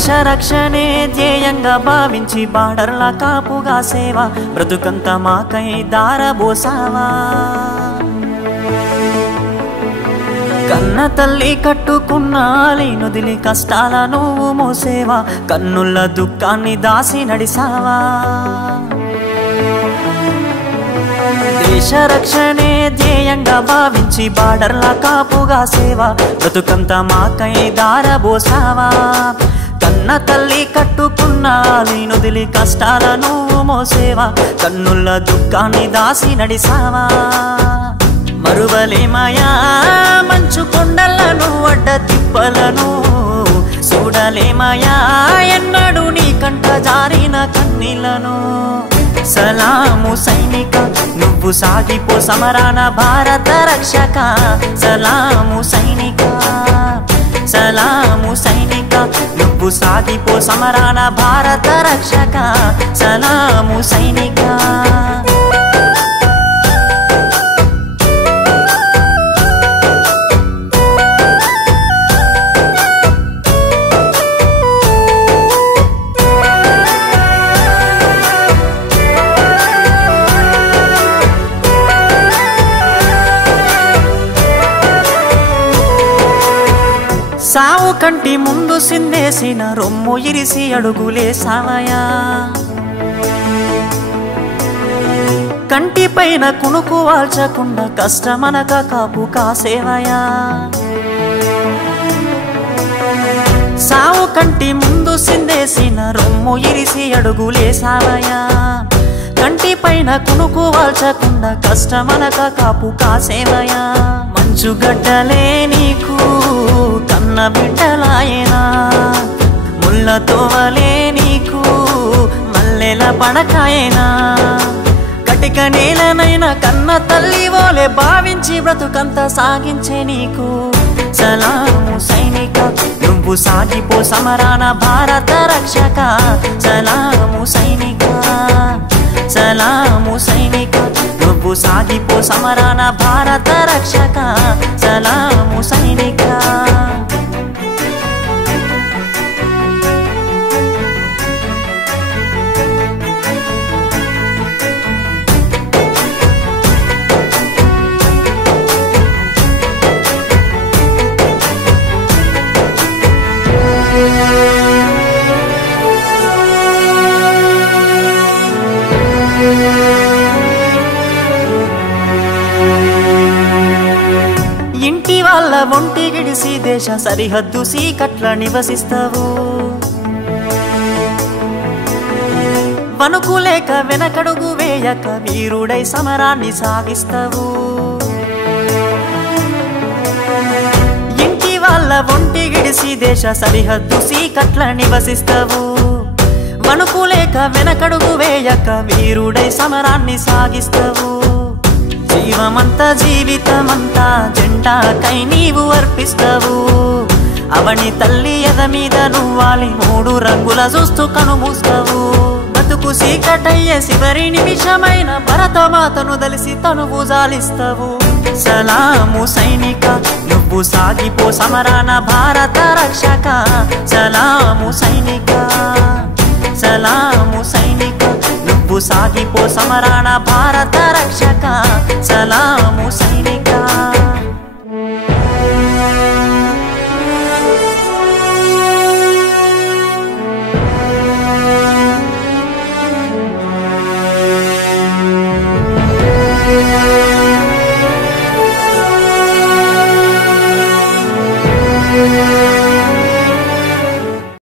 దేశ రక్షణే ధ్యేయంగా భావించి బార్డర్ల కాపుగా సేవ బ్రతుకంత మాకై దారబోసావా కన్న తల్లి కట్టుకున్న లేనుదిలి కష్టాల నువ్వు మోసేవా కన్నుల దుఃఖాన్ని దాసి నడిసావా దేశ రక్షణే ధ్యేయంగా భావించి బార్డర్ల కాపుగా సేవ బ్రతుకంత మాకై దారబోసావా కన్న తల్లి కట్టుకున్న లేనుదిలి కష్టాల నువ్వు మోసేవా కన్నుల దుఃఖాన్ని దాసి నడిసావా మరువలేమయా మంచు కొండలను అడ్డ తిప్పలను చూడలేమయా ఎన్నడూ నీ కంట జారిన కన్నీళ్లను సలాము సైనిక నువ్వు సాగిపో సమరాన భారత రక్షక సలాము సైనిక సలాము సైనిక నువ్వు సాగిపో సమరాన భారత రక్షక సలాము సైనిక సావు కంటి ముందు సిందేసిన రొమ్ము ఇరిసి అడుగులేసావయా కంటి పైన కునుకు వాల్చకుండా కష్టమనక కాపు కాసేవయా సావు కంటి ముందు సిందేసిన రొమ్ము ఇరిసి అడుగులేసావయా కంటి పైన కునుకు వాల్చకుండా కష్టమనక కాపు కాసేవయా మంచుగడ్డలే నీకు కన్న బిడ్డలాయనా ముళ్ళతోవలే నీకు మల్లెల పడకాయనా కటిక నేలనైన కన్న తల్లి ఓలే భావించి బ్రతుకంత సాగించే నీకు సలాము సైనిక నువ్వు సాగిపో సమరాన భారత రక్షక సలాము సైనిక సలాము సైనిక నువ్వు సాగిపో సమరాన భారత రక్షక సలాము సైనిక ఇంటి వాళ్ళ ఒంటి గిడిసి దేశ సరిహద్దు సీకట్ల నివసిస్తావు వణుకులేక వెనకడుగు వేయక వీరుడై సమరాన్ని సాగిస్తావు ఇంటి వాళ్ళ ఒంటి గిడిసి దేశ సరిహద్దు సీకట్ల నివసిస్తావు వణుకులేక వెనకడుగు వేయక వీరుడై సమరాన్ని సాగిస్తావు జీవమంతా జీవితమంతా జెండాకై నీవు అర్పిస్తావు అవని తల్లి ఎద మీద నువ్వాలి మూడు రంగుల చూస్తూ కనుమూస్తావు బతుకు సీకటయ్యే చివరి నిమిషమైన భరతమాతను దలిసి తనువు జాలిస్తావు సలాము సైనిక నువ్వు సాగిపో సమరాన భారత రక్షక సలాము సైనిక సలాము సైనిక నువ్వు సాగిపో సమరాన భారత రక్షక సలాము సైనిక